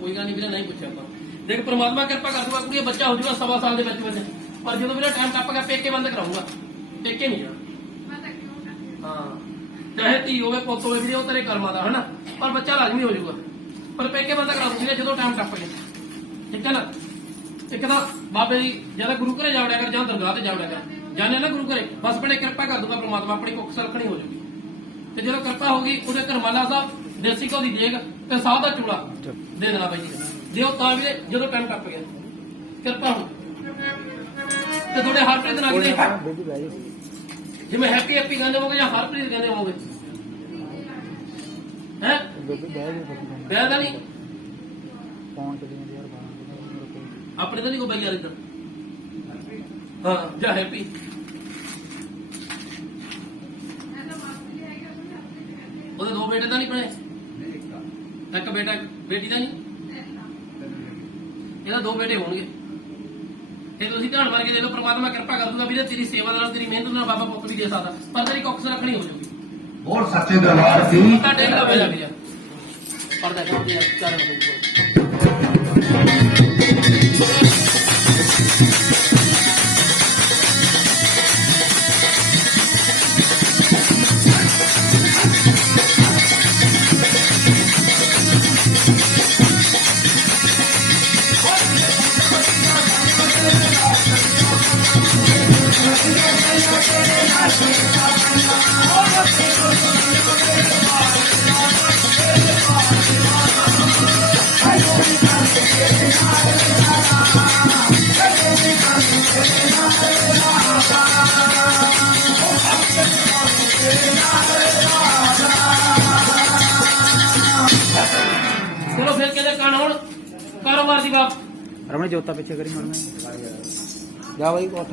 कोई गल नहीं वीरे, नहीं पूछा ਆਪਾਂ। देख परमात्मा कृपा कर दूगा, कुड़ी बच्चा हो जाऊगा 1.25 साल के पर जो मेरा टाइम टप गया पेके बंद कराऊंगा, पेके नहीं जाना। हाँ चाहे धी हो पुत हो वीरे, तेरे कर्मा का है ना, पर बच्चा लाजमी हो जाऊगा, पर पेके बंद करा दूंगा जो टाइम टप गया। ठीक है ना। एक तो बाबे जी ज्यादा गुरु घरे जावड़िया कर, ਜਾਂ दरगाह से जावड़िया कर, जाने ना गुरु घरे, बस बड़े कृपा कर दूंगा परमात्मा, अपनी कुख सलखनी हो जाएगी। ਤੇ ਜਦੋਂ ਕਿਰਪਾ ਹੋਗੀ ਉਹਦੇ ਘਰਮਾਲਾ ਸਾਹਿਬ ਦੇਸੀ ਘਿਓ ਦੀ ਦੇਗ ਤੇ ਸਾਹ ਦਾ ਚੂੜਾ ਦੇ ਦੇਣਾ ਬਾਈ ਜੀ, ਦਿਓ ਤਾਂ ਵੀ ਜਦੋਂ ਟਾਈਮ ਟੱਪ ਗਿਆ ਕਿਰਪਾ ਹੋ। ਤੇ ਤੁਹਾਡੇ ਹਰਪ੍ਰੀਤ ਨਾਲ ਕਿਤੇ ਜਿਵੇਂ ਹੈਪੀ ਹੈਪੀ ਕਹਿੰਦੇ ਹੋਗੇ ਜਾਂ ਹਰਪ੍ਰੀਤ ਕਹਿੰਦੇ ਹੋਗੇ ਹੈ ਵਿਆਹ ਦਾ ਨਹੀਂ ਆਪਣੇ ਤਾਂ ਨਹੀਂ ਕੋਈ ਬਾਈ ਯਾਰ ਇੱਧਰ। ਹਾਂ ਜਾਂ ਹੈਪੀ ਉਹਦੇ ਦੋ ਬੇਟੇ ਤਾਂ ਨਹੀਂ ਪੜੇ, ਇੱਕ ਬੇਟਾ ਬੇਟੀ ਦਾ ਨਹੀਂ, ਇਹਦਾ ਦੋ ਬੇਟੇ ਹੋਣਗੇ। ਤੇ ਤੁਸੀਂ ਧਿਆਨ ਮਾਰ ਕੇ ਦੇਖ ਲਓ, ਪ੍ਰਮਾਤਮਾ ਕਿਰਪਾ ਕਰ ਦੂਗਾ ਵੀਰੇ, ਤੇਰੀ ਸੇਵਾ ਨਾਲ ਤੇਰੀ ਮਿਹਨਤ ਨਾਲ ਬਾਬਾ ਪੁੱਤ ਵੀ ਦੇ ਸਕਦਾ, ਪਰ ਤੇਰੀ ਕੁੱਖ ਰੱਖਣੀ ਹੋ ਜਾਊਗੀ। ਬਹੁਤ ਸੱਚੇ ਦਰਬਾਰ ਸੀ ਤੁਹਾਡੇ ਨਾਲ ਹੋ ਜਾਵੇ ਪਰਦਾ ਕਰਦੇ ਚਾਰ चलो फिर कहते कान हो कारोबार की बात रमण जोता पीछे करी मन में जा भाई कोठ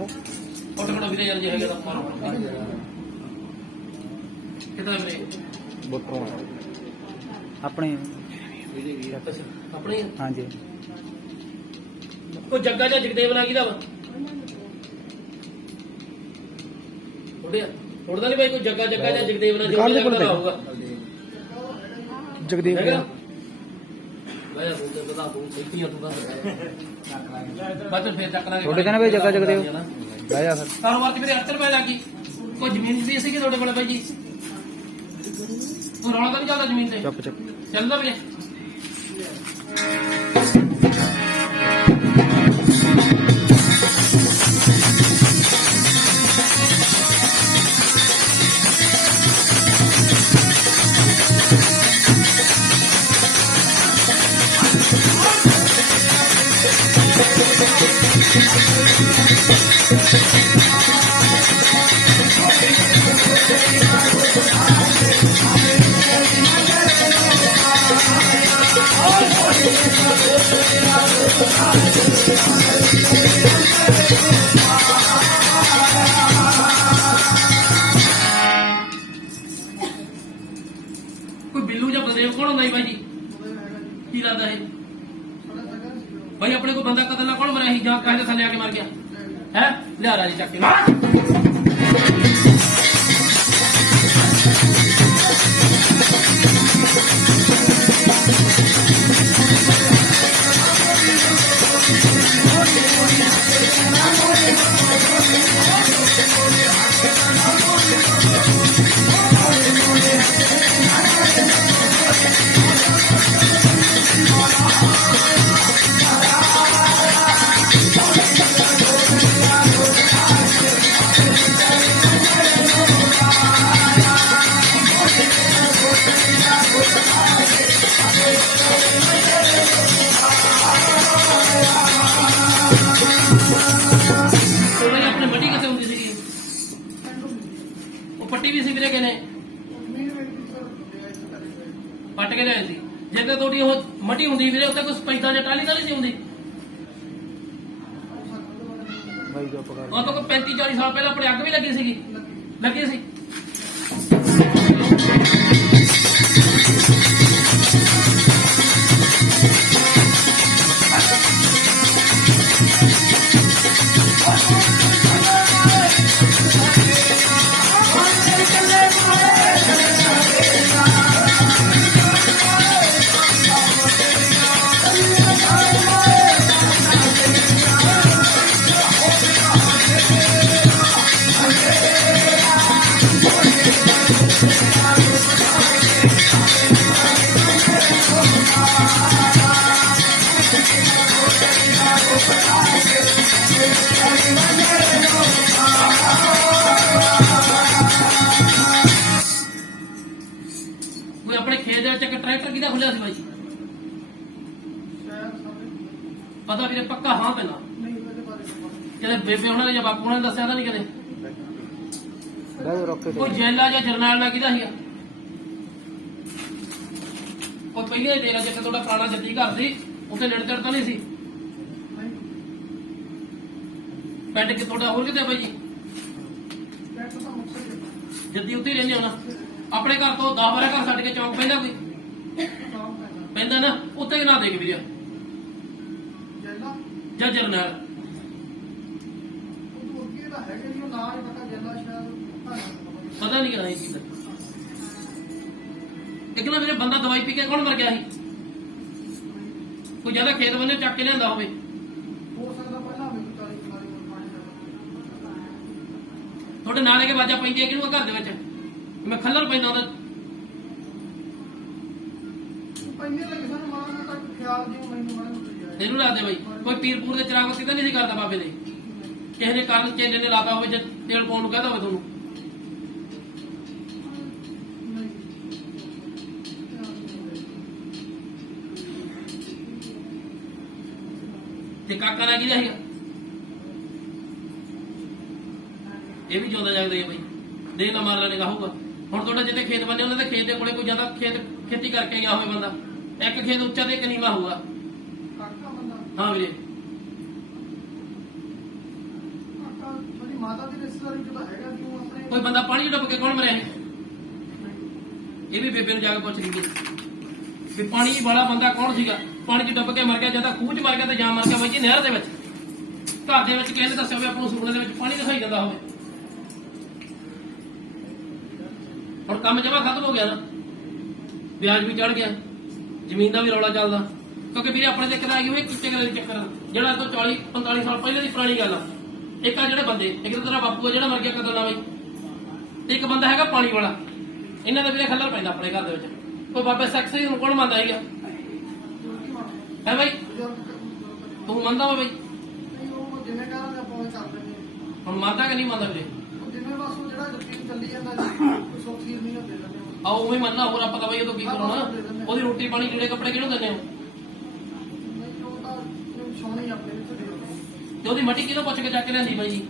फोटो फोटो भी यार जी है तो मारो कितना मेरे बोतरों अपने अपने हाँ जी कोई जग्गा जा जगदेव ना किदा थोड़े थोड़ा नहीं भाई कोई जग्गा जग्गा जा जगदेव ना जो होगा जगदेव थोड़े कहना भाई जगह जगदेव बह जा फिर कारोबार मेरे 8 रुपए लगी कोई जमीन भी सी थोड़े कोल भाई जी कोई रौला तो नहीं चलता जमीन से चुप चुप चलता भैया कोई बिल्लू या बलदेव कौन होंगे भाई जी की लगता है भाई अपने को बंदा कतल कौन मरा जहाँ कहे थले आके मर गया है लिया राजी चक के ਪੱਟੀ ਵੀ ਸੀ ਵੀਰੇ ਕਿਨੇ ਪੱਟ ਕੇ ਲਿਆਏ ਸੀ ਜੇ ਤਾਂ ਤੁਹਾਡੀ ਉਹ ਮੱਟੀ ਹੁੰਦੀ ਵੀਰੇ ਉੱਤੇ ਕੋਈ ਸਪੈਦਾ ਜਾਂ ਟਾਲੀ ਤਾਂ ਨਹੀਂ ਸੀ ਹੁੰਦੀ भाई जो पकड़ ਉਹ ਤਾਂ ਕੋਈ 35 40 ਸਾਲ ਪਹਿਲਾਂ ਆਪਣੇ ਅੱਗ ਵੀ ਲੱਗੀ ਸੀਗੀ ਲੱਗੀ ਸੀ ਕਿਹਦਾ ਖੁੱਲਿਆ ਸੀ ਬਾਈ? ਪਤਾ ਵੀਰੇ ਪੱਕਾ ਹਾਂ ਪਹਿਲਾਂ ਕਦੇ ਬੇਬੇ ਉਹਨਾਂ ਨੇ ਜਾਂ ਬਾਪੂ ਉਹਨਾਂ ਨੇ ਦੱਸਿਆ ਤਾਂ ਨਹੀਂ ਕਦੇ? ਬਹਿ ਰੋਕ ਕੇ ਕੋਈ ਜੈਲਾ ਜਾਂ ਜਰਨੈਲ ਨਾਲ ਕਿਹਦਾ ਸੀਗਾ? ਉਹ ਪਹਿਲੇ ਦੇਗਾ ਜਿੱਥੇ ਤੁਹਾਡਾ ਪੁਰਾਣਾ ਜੱਦੀ ਘਰ ਸੀ ਉੱਥੇ ਲੜ ਚੜ ਤਾਂ ਨਹੀਂ ਸੀ? ਪਿੰਡ ਕਿ ਤੁਹਾਡਾ ਹੋਰ ਕਿਤੇ ਬਾਈ ਜੀ? ਜੱਦੀ ਉੱਥੇ ਹੀ ਰਹਿੰਦੇ ਹੋ ਨਾ? ਆਪਣੇ ਘਰ ਤੋਂ 10-12 ਘਰ ਛੱਡ ਕੇ ਚੌਂਕ ਪੈਂਦਾ ਕੋਈ? ਪੈਂਦਾ ਨਾ? ਉੱਥੇ ਨਾ ਦੇਖ ਵੀਰੇ ਜਾਂ ਜਰਨੈਲ ਪਤਾ ਨਹੀਂ ਕਰਾਂ ਇਹ ਚੀਜ਼ ਦਾ। ਇੱਕ ਨਾ ਮੇਰੇ ਬੰਦਾ ਦਵਾਈ ਪੀ ਕੇ ਕੌਣ ਮਰ ਗਿਆ ਸੀ? ਕੋਈ ਜ਼ਿਆਦਾ ਖੇਤ ਬੰਨੇ ਚੱਕ ਕੇ ਲਿਆਂਦਾ ਹੋਵੇ। ਤੁਹਾਡੇ ਨਾਲੇ ਕੇ ਬਾਜਾ ਪੈਂਦੀ ਹੈ ਕਿਹਨੂੰ ਘਰ ਦੇ ਵਿੱਚ? ਮੈਂ ਖੱਲਰ ਪੈਂਦਾ ਉਹਦਾ ਇਹਨੂੰ ਲਾਦੇ ਬਾਈ। ਕੋਈ ਪੀਰਪੂਰ ਦੇ ਚਰਾਗੋਤੀ ਤਾਂ ਨਹੀਂ ਸੀ ਕਰਦਾ ਬਾਬੇ ਦੇ? ਕਿਸੇ ਨੇ ਕਰਨ ਚੇਲੇ ਨੇ ਲਾਤਾ ਹੋਵੇ ਜਾਂ ਤੇਲ ਪਾਉਣ ਨੂੰ ਕਹਦਾ ਹੋਵੇ ਤੁਹਾਨੂੰ? ਤੇ ਕਾਕਾ ਨਾਲ ਕਿਹਦਾ ਸੀਗਾ? ਇਹ ਵੀ ਜਿਉਂਦਾ ਜਾਗਦਾ ਹੈ ਬਾਈ। ਦੇਖ ਨਾ ਮਾਰ ਲੈਣੇ ਕਹੂਗਾ। ਹੁਣ ਤੁਹਾਡਾ ਜਿੱਥੇ ਖੇਤ ਬੰਨੇ ਉਹਨਾਂ ਦੇ ਖੇਤ ਦੇ ਕੋਲੇ ਕੋਈ ਜ਼ਿਆਦਾ ਖੇਤੀ ਕਰਕੇ ਗਿਆ ਹੋਵੇ ਬੰਦਾ, ਇੱਕ ਖੇਤ ਉੱਚਾ ਤੇ ਇੱਕ ਨੀਵਾਂ ਹੋਊਗਾ। ਹਾਂ ਵੀਰੇ ਕੋਈ ਬੰਦਾ ਪਾਣੀ ਡੁੱਬ ਕੇ ਕੌਣ ਮਰਿਆ? ਇਹ ਵੀ ਬੇਬੇ ਨੂੰ ਜਾ ਕੇ ਪੁੱਛ ਲਈ ਵੀ ਪਾਣੀ ਵਾਲਾ ਬੰਦਾ ਕੌਣ ਸੀਗਾ? ਪਾਣੀ 'ਚ ਡੁੱਬ ਕੇ ਮਰ ਗਿਆ ਜਾਂ ਤਾਂ ਖੂਹ 'ਚ ਮਰ ਗਿਆ ਤੇ ਜਾਂ ਮਰ ਗਿਆ ਬਾਈ ਜੀ ਨਹਿਰ ਦੇ ਵਿੱਚ। ਘਰ ਦੇ ਵਿੱਚ ਕਹਿੰਦੇ ਦੱਸਿਆ ਵੀ ਆਪਾਂ ਨੂੰ ਸੁਪਨੇ ਦੇ ਵਿੱਚ ਪਾਣੀ ਦਿਖਾਈ ਦਿੰਦਾ ਹੋਵੇ। ਹੁਣ ਕੰਮ ਜਮਾ ਖਤਮ ਹੋ ਗਿਆ ਨਾ, ਵਿਆਜ ਵੀ ਚੜ ਗਿਆ, ਜ਼ਮੀਨ ਦਾ ਵੀ ਰੌਲਾ ਚੱਲਦਾ। ਕਿਉਂਕਿ ਵੀਰੇ ਆਪਣੇ ਤੇ ਕਰਾਈ ਹੋਏ ਚੱਕਰ ਜਿਹੜਾ ਤੋਂ 40-45 ਸਾਲ ਪਹਿਲੇ ਦੀ ਪੁਰਾਣੀ ਗੱਲ ਆ। ਇੱਕ ਆ ਜਿਹੜੇ ਬੰਦੇ, ਇੱਕ ਤਾਂ ਤੇਰਾ ਬਾਪੂ ਆ ਜਿਹੜਾ ਮਰ ਗਿਆ ਕਦੋਂ ਨਾ ਬਾਈ, ਤੇ ਇੱਕ ਬੰਦਾ ਹੈਗਾ ਪਾਣੀ ਵਾਲਾ। ਇਹਨਾਂ ਦਾ ਵੀਰੇ ਖੱਲਰ ਪੈਂਦਾ ਆਪਣੇ ਘਰ ਦੇ ਵਿੱਚ। ਕੋਈ ਬਾਬੇ ਸੈਕਸੀ ਨੂੰ ਕੌਣ ਮੰਨਦਾ ਹੈਗਾ? ਹੈ ਬਾਈ ਤੂੰ ਮੰਨਦਾ ਵਾ ਬਾਈ? ਹੁਣ ਮੰਨਦਾ ਕਿ ਨਹੀਂ ਮੰਨਦਾ ਵੀਰੇ? ਆਓ ਉਵੇਂ ਮੰਨਣਾ। ਹੋਰ ਆਪਾਂ ਤਾਂ ਬਾਈ ਉਦੋਂ ਕੀ ਕਰਾਉਣਾ? ਉਹਦੀ ਰੋਟੀ ਪਾਣੀ ਲੀੜੇ ਕੱਪੜੇ ਕਿਹਨੂੰ ਦਿੰਦੇ ਹੋ? ਤੇ ਉਹਦੀ ਮੱਟੀ ਕਿਹਨੂੰ ਪੁੱਛ ਕੇ ਚੱਕ ਕੇ ਲਿਆਂਦੀ ਬਾਈ ਜੀ?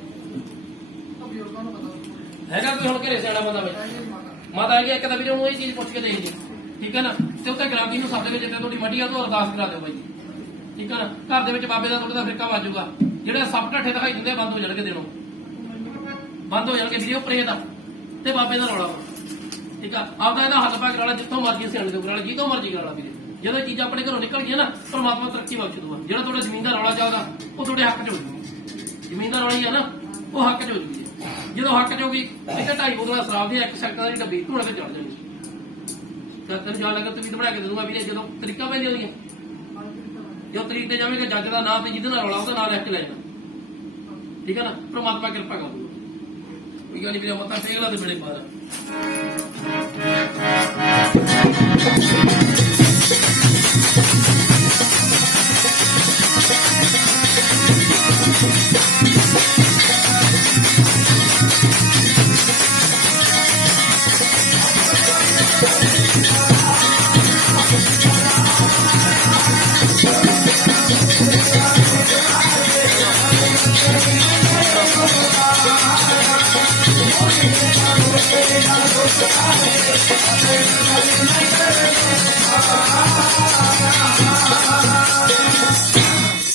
ਹੈਗਾ ਕੋਈ ਹੁਣ ਘਰੇ ਸਿਆਣਾ ਬੰਦਾ ਬਾਈ? ਮਾਤਾ ਹੈਗੀ ਇੱਕ ਤਾਂ ਵੀਰੇ ਉਹਨੂੰ ਇਹ ਚੀਜ਼ ਪੁੱਛ ਕੇ ਦੇਖ ਜੀ, ਠੀਕ ਹੈ ਨਾ? ਤੇ ਉੱਥੇ ਗ੍ਰਾਂਤੀ ਨੂੰ ਸਾਡੇ ਵਿੱਚ ਜਿੱਦਾਂ ਤੁਹਾਡੀ ਮੱਟੀ ਆ ਤੋਂ ਅਰਦਾਸ ਕਰਾ ਦਿਓ ਬਾਈ, ਠੀਕ ਹੈ ਨਾ? ਘਰ ਦੇ ਵਿੱਚ ਬਾਬੇ ਦਾ ਤੁਹਾਡੇ ਦਾ ਫਿਰਕਾ ਵਾਜੂਗਾ। ਜਿਹੜੇ ਸੱਪ ਢੱਠੇ ਦਿਖਾਈ ਦਿੰਦੇ ਬੰਦ ਹੋ ਜਾਣਗੇ, ਦੇਣੋਂ ਬੰਦ ਹੋ ਜਾਣਗੇ ਵੀਰੇ। ਉਹ ਪ੍ਰੇਤ ਆ ਤੇ ਬਾਬੇ ਦਾ ਰੌਲਾ ਵਾ, ਠੀਕ ਆ? ਆਪਦਾ ਇਹਦਾ ਹੱਲ ਪਾ ਕਰਾ ਜਿੱਥੋਂ ਮਰਜ਼ੀ ਸਿਆਣੇ ਤੋਂ ਕਰਾ ਲਾ, ਜਿੱਥੋਂ ਮਰਜ਼ੀ ਕਰਾ ਲਾ ਵੀਰੇ। ਜਦੋਂ ਇਹ ਚੀਜ਼ਾਂ ਆਪਣੇ ਘਰੋਂ ਨਿਕਲ ਗਈਆਂ ਨਾ, ਪਰਮਾਤਮਾ ਤਰੱਕੀ ਬਖਸ਼ ਦੂਗਾ। ਜਿਹੜਾ ਤੁਹਾਡਾ ਜ਼ਮੀਨ ਦਾ ਰੌਲਾ ਚੱਲਦਾ ਉਹ ਤੁਹਾਡੇ ਹੱਕ 'ਚ ਹੋ ਜੂਗਾ। ਜ਼ਮੀਨ ਦਾ ਰੌਲਾ ਹੀ ਆ ਨਾ, ਉਹ ਹੱਕ 'ਚ ਹੋ ਜੂਗੀ। ਜਦੋਂ ਹੱਕ 'ਚ ਹੋ ਗਈ, ਇੱਕ 2.5 ਬੋਤਲਾਂ ਸ਼ਰਾਬ ਦੀ, ਇੱਕ ਸੈਕਟਾਂ ਦੀ ਡੱਬੀ ਧੂਣੇ ਤੇ ਚੜ ਜਾਣੀ। ਤੈਨੂੰ ਜਾ ਲੱਗਾ ਤੂੰ ਵੀ ਬਣਾ ਕੇ ਦੇ ਦੂੰਗਾ ਵੀਰੇ। ਜਦੋਂ ਤਰੀਕਾ ਪੈਂਦੀ ਉਹਦੀਆਂ, ਜਦੋਂ ਤਰੀਕ ਤੇ ਜਾਵੇਗਾ ਜੱਜ ਦਾ ਨਾਂ ਤੇ ਜਿਹਦੇ ਨਾਲ ਰੌਲਾ ਉਹਦਾ ਨਾਂ ਲਿਖ ਕੇ ਲੈ ਜਾਣਾ, ਠੀਕ ਹੈ ਨਾ? ਪਰਮਾਤਮਾ ਕਿਰਪਾ ਕਰ ਦੂਗਾ। ਕੋਈ ਗੱਲ ਨਹੀਂ ਵੀਰੇ, ਮੱਥਾ ਟੇਕ ਲਾ ਤੇ ਬੜੇ ਪਾਰ।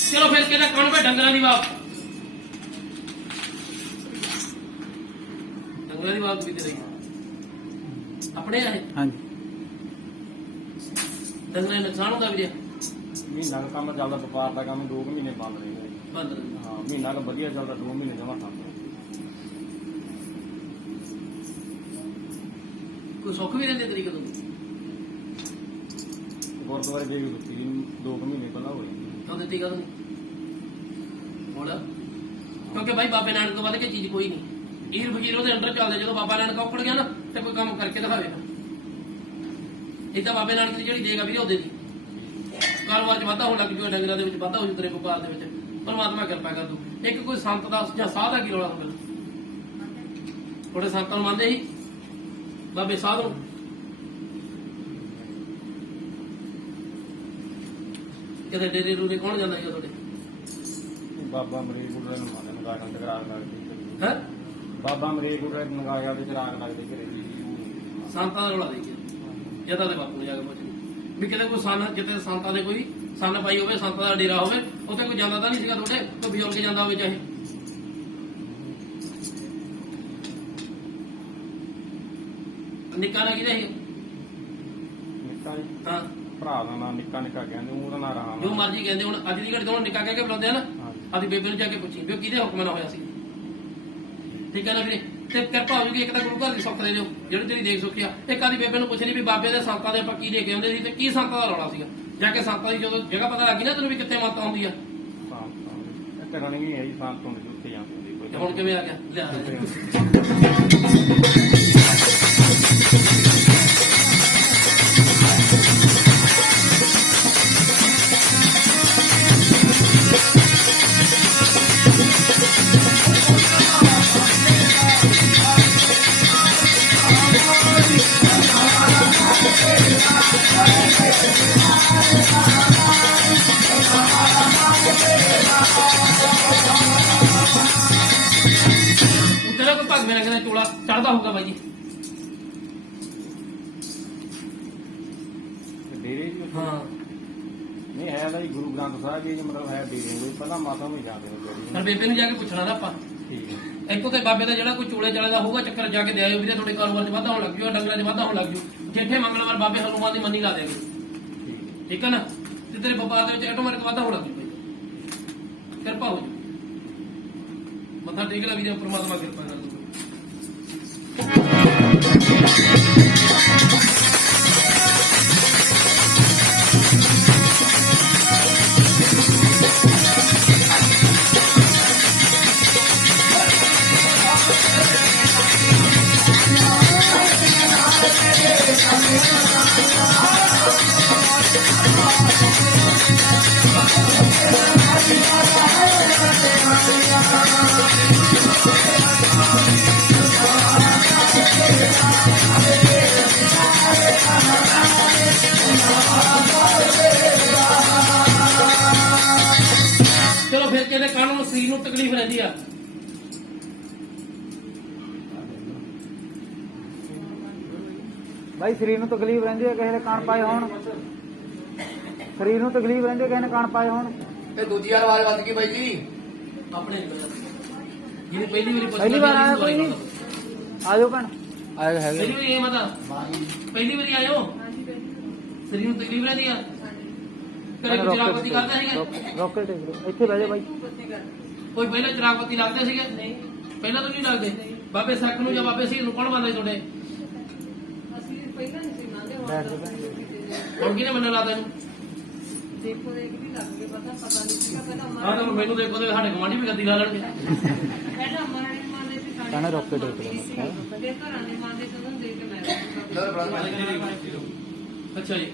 चलो फिर कहना कौन पे डंगरा की बात, डंगरा की बात भी रही अपने है। हाँ जी डंगरा नुकसान होता भी ਮਹੀਨਾ ਕੁ ਕੰਮ ਚੱਲਦਾ, ਵਪਾਰ ਦਾ ਕੰਮ 2 ਮਹੀਨੇ ਬੰਦ ਰਹਿੰਦਾ। बंद रहता। ਹਾਂ ਮਹੀਨਾ ਕੁ ਵਧੀਆ ਚੱਲਦਾ, 2 ਮਹੀਨੇ ਜਮਾ ਕੰਮ। कोई सुख भी रहते तरीके तो ਗੁਰਦੁਆਰੇ ਦੇ ਵੀ ਦਿੱਤੀ 2 ਮਹੀਨੇ ਪਹਿਲਾਂ ਹੋਈ। तो देती कदों बोल, क्योंकि भाई बाबे नानक तो वध के चीज कोई नहीं। ईर फकीर ਉਹਦੇ ਅੰਡਰ ਚੱਲਦੇ। ਜਦੋਂ ਬਾਬਾ ਨਾਨਕ ਔਕੜ ਗਿਆ ਨਾ ਤੇ ਕੋਈ ਕੰਮ ਕਰਕੇ ਦਿਖਾਵੇ ਨਾ। ਇਹ ਤਾਂ ਬਾਬੇ ਨਾਨਕ ਦੀ ਜਿਹੜੀ ਦੇਗਾ ਵੀਰੇ ਉਹਦੇ ਦੀ ਕਾਰੋਬਾਰ 'ਚ ਵਾਧਾ ਹੋਣ ਲੱਗ ਜੂਗਾ, ਡੰਗਰਾਂ ਦੇ ਵਿੱਚ ਵਾਧਾ ਹੋ ਜੂ, ਤੇਰੇ ਵਪਾਰ ਦੇ ਵਿੱਚ। ਪਰਮਾਤਮਾ ਕਿਰਪਾ ਕਰ ਦੂ। ਇੱਕ ਕੋਈ ਸੰਤ ਦਾ ਜਾਂ ਸਾਧ ਦਾ ਕੀ ਰੌਲਾ ਹੁੰਦਾ? ਥੋੜੇ ਸੰਤਾਂ ਨੂੰ ਮੰਨਦੇ ਸੀ ਬਾਬੇ ਸਾਧ ਨੂੰ, ਕਿਤੇ ਡੇਰੇ ਡੂਰੇ ਕੌਣ ਜਾਂਦਾ ਸੀਗਾ ਤੁਹਾਡੇ? ਬਾਬਾ ਮਰੀਜ਼ ਗੁਰਦੇ ਨੂੰ ਮਾਰੇ ਨਗਾ ਕੰਟ ਕਰਾ ਲੱਗਦੇ ਹੈ ਬਾਬਾ ਮਰੀਜ਼ ਗੁਰਦੇ ਨਗਾ ਗਿਆ ਤੇ ਚਰਾਗ ਲੱਗਦੇ ਘਰੇ ਸੰਤਾਂ ਦਾ ਰੌਲਾ ਦੇ ਗਿਆ ਜਦਾਂ ਦੇ ਬਾਪੂ ਨੂੰ ਜਾ ਕੇ ਪੁੱਛ ਵੀ ਕਿਤੇ ਕੋਈ ਸੰਨ ਕਿਤੇ ਸੰਤਾਂ ਦੇ ਕੋਈ ਸੰਨ ਪਾਈ ਹੋਵੇ, ਸੰਤਾਂ ਦਾ ਡੇਰਾ ਹੋਵੇ, ਉੱਥੇ ਕੋਈ ਜਾਂਦਾ ਤਾਂ ਨਹੀਂ ਸੀਗਾ ਤੁਹਾਡੇ? ਕੋਈ ਬਜ਼ੁਰਗ ਜਾਂਦਾ ਹੋਵੇ ਚਾਹੇ? ਨਿੱਕਾ ਨਾ ਕਿਹਦਾ ਸੀ? ਨਿੱਕਾ ਜੀ ਹਾਂ ਭਰਾ ਦਾ ਨਾਮ ਨਿੱਕਾ ਨਿੱਕਾ ਕਹਿੰਦੇ ਉਹਦਾ ਨਾਂ ਰਾਮ ਜੋ ਮਰਜ਼ੀ ਕਹਿੰਦੇ, ਹੁਣ ਅੱਜ ਦੀ ਘੜੀ ਤੋਂ ਨਿੱਕਾ ਕਹਿ ਕੇ ਬੁਲਾਉਂਦੇ ਆ ਨਾ। ਆਦੀ ਬੇਬੇ ਨੂੰ ਜਾ ਕੇ ਪੁੱਛੀ ਵੀ ਉਹ ਕਿਹਦੇ ਹੁਕਮ ਨਾਲ ਹੋਇਆ ਸੀ। ਠੀਕ ਹੈ ਨਾ ਵੀਰੇ? ਤੇ ਕਿਰਪਾ ਹੋ ਜੂਗੀ। ਇੱਕ ਤਾਂ ਗੁਰੂ ਘਰ ਦੀ ਸੁੱਖ ਦੇ ਦਿਓ ਜਿਹੜੀ ਤੇਰੀ ਦੇਖ ਸੁੱਖਿਆ। ਇੱਕ ਆਦੀ ਬੇਬੇ ਨੂੰ ਪੁੱਛ ਲਈ ਵੀ ਬਾਬੇ ਦੇ ਸੰਤਾਂ ਦੇ ਆਪਾਂ ਕੀ ਲੈ ਕੇ ਆਉਂਦੇ ਸੀ ਤੇ ਕੀ ਸੰਤਾਂ ਦਾ ਰੌਲਾ ਸੀਗਾ। ਜਾ ਕੇ ਸੰਤਾਂ ਦੀ ਜਦੋਂ ਜਗ੍ਹਾ ਪਤਾ ਲੱਗੀ ਨਾ ਤੈਨੂੰ ਵੀ ਕਿੱਥੇ ਮਾਤਾ ਹੁੰਦੀ ਆ। ਇੱਕ ਰਣੀ ਹੈ ਜੀ ਸੰਤ ਹੁੰਦੇ ਸੀ ਉੱਥੇ ਜਾਂਦੇ ਸੀ ਕੋਈ ਤੇ ਹੁਣ ਕਿਵੇਂ ਆ ਗਿਆ? ਲਿਆ ਤੇਰਾ ਕੋਈ ਭਗਵੇਂ ਨਾਲ ਕਹਿੰਦਾ ਚੋਲਾ ਚੜਦਾ ਹੋਊਗਾ ਬਾਈ ਜੀ। ਡੇਰੇ ਜੀ ਹਾਂ ਨਹੀਂ ਹੈ ਤਾਂ ਜੀ ਗੁਰੂ ਗ੍ਰੰਥ ਸਾਹਿਬ ਜੀ ਮਤਲਬ ਹੈ ਡੇਰੇ ਕੋਈ ਪਹਿਲਾਂ ਮਾਤਾ ਨੂੰ ਹੀ ਜਾਂਦੇ ਨੇ ਪਰ ਜਿਹੜੀ ਬੇਬੇ ਨੂੰ ਜਾ ਕੇ ਪੁੱਛਣਾ ਨਾ ਆਪਾਂ। ਠੀਕ ਹੈ ਇੱਕੋ ਤੇ ਬਾਬੇ ਦਾ ਜਿਹੜਾ ਕੋਈ ਚੋਲੇ ਚਾਲੇ ਦਾ ਹੋਊਗਾ ਚੱਕਰ ਜਾ ਕੇ ਦੇ ਆਇਓ ਵੀਰੇ, ਤੁਹਾਡੇ ਕਾਰੋਬਾਰ 'ਚ ਵਾਧਾ ਹੋਣ ਲੱਗ ਜੂ, ਡੰਗਰਾਂ 'ਚ ਵਾਧਾ ਹੋਣ ਲੱਗ ਜੂ। ਜੇਠੇ ਮੰਗਲਵਾਰ ਬਾਬੇ ਹਨੂਮਾਨ ਦੀ ਮੰਨੀ ਲਾ ਦੇਗੇ। ਠੀਕ ਹੈ ਠੀਕ ਹੈ ਨਾ? ਤੇ ਤੇਰੇ ਵਪਾਰ ਦੇ ਵਿੱਚ ਆਟੋਮੈਟਿਕ ਵਾਧਾ ਹੋਣ ਲੱਗ ਜੂ। ਕਿਰਪਾ ਹੋ ਜੂ। ਮੱਥਾ ਟੇਕ ਲੈ ਵੀਰੇ, ਪ੍ਰਮਾਤਮਾ ਕਿਰਪਾ ਕਰ ਦੂਗਾ। ਚਲੋ ਫਿਰ ਕਹਿੰਦੇ ਕੰਨ ਨੂੰ ਸਰੀਰ ਨੂੰ ਤਕਲੀਫ ਰਹਿੰਦੀ ਆ। ਭਾਈ ਸਰੀਰ ਨੂੰ ਤਕਲੀਫ ਰਹਿੰਦੀ ਹੈ, ਕਿਸੇ ਦੇ ਕਣ ਪਾਏ ਹੋਣ। ਸਰੀਰ ਨੂੰ ਤਕਲੀਫ ਰਹਿੰਦੀ ਹੈ, ਕਿਸੇ ਨੇ ਕਣ ਪਾਏ ਹੋਣ। ਇਹ ਦੂਜੀ ਵਾਰ ਆਵਾਜ਼ ਵੱਜ ਗਈ ਬਾਈ ਜੀ। ਆਪਣੇ ਜਿਹਨੇ ਪਹਿਲੀ ਵਾਰੀ ਪੁੱਛਿਆ ਪਹਿਲੀ ਵਾਰ ਆਇਆ ਕੋਈ ਨਹੀਂ? ਆਜੋ ਭੈਣ, ਆਇਆ ਹੈਗਾ। ਪਹਿਲੀ ਵਾਰੀ ਇਹ ਮਤਾ ਪਹਿਲੀ ਵਾਰੀ ਆਇਓ। ਸਰੀਰ ਨੂੰ ਤਕਲੀਫ ਰਹਿੰਦੀ ਆ। ਘਰੇ ਕੋਈ ਚਰਾਗਬੱਤੀ ਕਰਦਾ ਸੀਗਾ? ਰੋਕੇ ਟੇਕ ਲਓ, ਇੱਥੇ ਬਹਿ ਜਾ ਬਾਈ। ਕੋਈ ਪਹਿਲਾਂ ਚਰਾਗਬੱਤੀ ਲੱਗਦੇ ਸੀਗੇ? ਨਹੀਂ ਪਹਿਲਾਂ ਤਾਂ ਨਹੀਂ ਲੱਗਦੇ। ਬਾਬੇ ਸੱਕ ਨੂੰ ਜਾਂ ਬਾਬੇ ਸੀ ਨੂੰ ਕੌਣ ਮੰਨਦਾ ਸੀ ਤੁਹਾਡੇ? ਬੈਠ ਜਾ ਭੈਣ। ਹੁਣ ਕਿਹਨੇ ਮੰਨਣ ਲਾਦਾ ਇਹਨੂੰ? ਦੇਖੋ ਦੇਖ ਵੀ ਲੱਗ ਗਏ ਪਤਾ ਨਹੀਂ ਸੀਗਾ ਪਹਿਲਾਂ ਆਹ ਤਾਂ ਮੈਨੂੰ ਦੇਖੋ ਤੇ ਸਾਡੇ ਗਵਾਂਢੀ ਵੀ ਗੱਦੀ ਲਾ ਲੈਣਗੇ। ਪਹਿਲਾਂ ਮਰਣੇ ਮੰਨਦੇ ਸੀ ਸਾਡੇ ਕਹਿੰਦਾ ਰੋਕੇ ਟੇਕ ਲਓ। ਤੇ ਘਰਾਂ ਦੇ ਮੰਨਦੇ ਜਦੋਂ ਦੇਖ ਕੇ ਮੈਂ ਅੱਛਾ ਜੀ।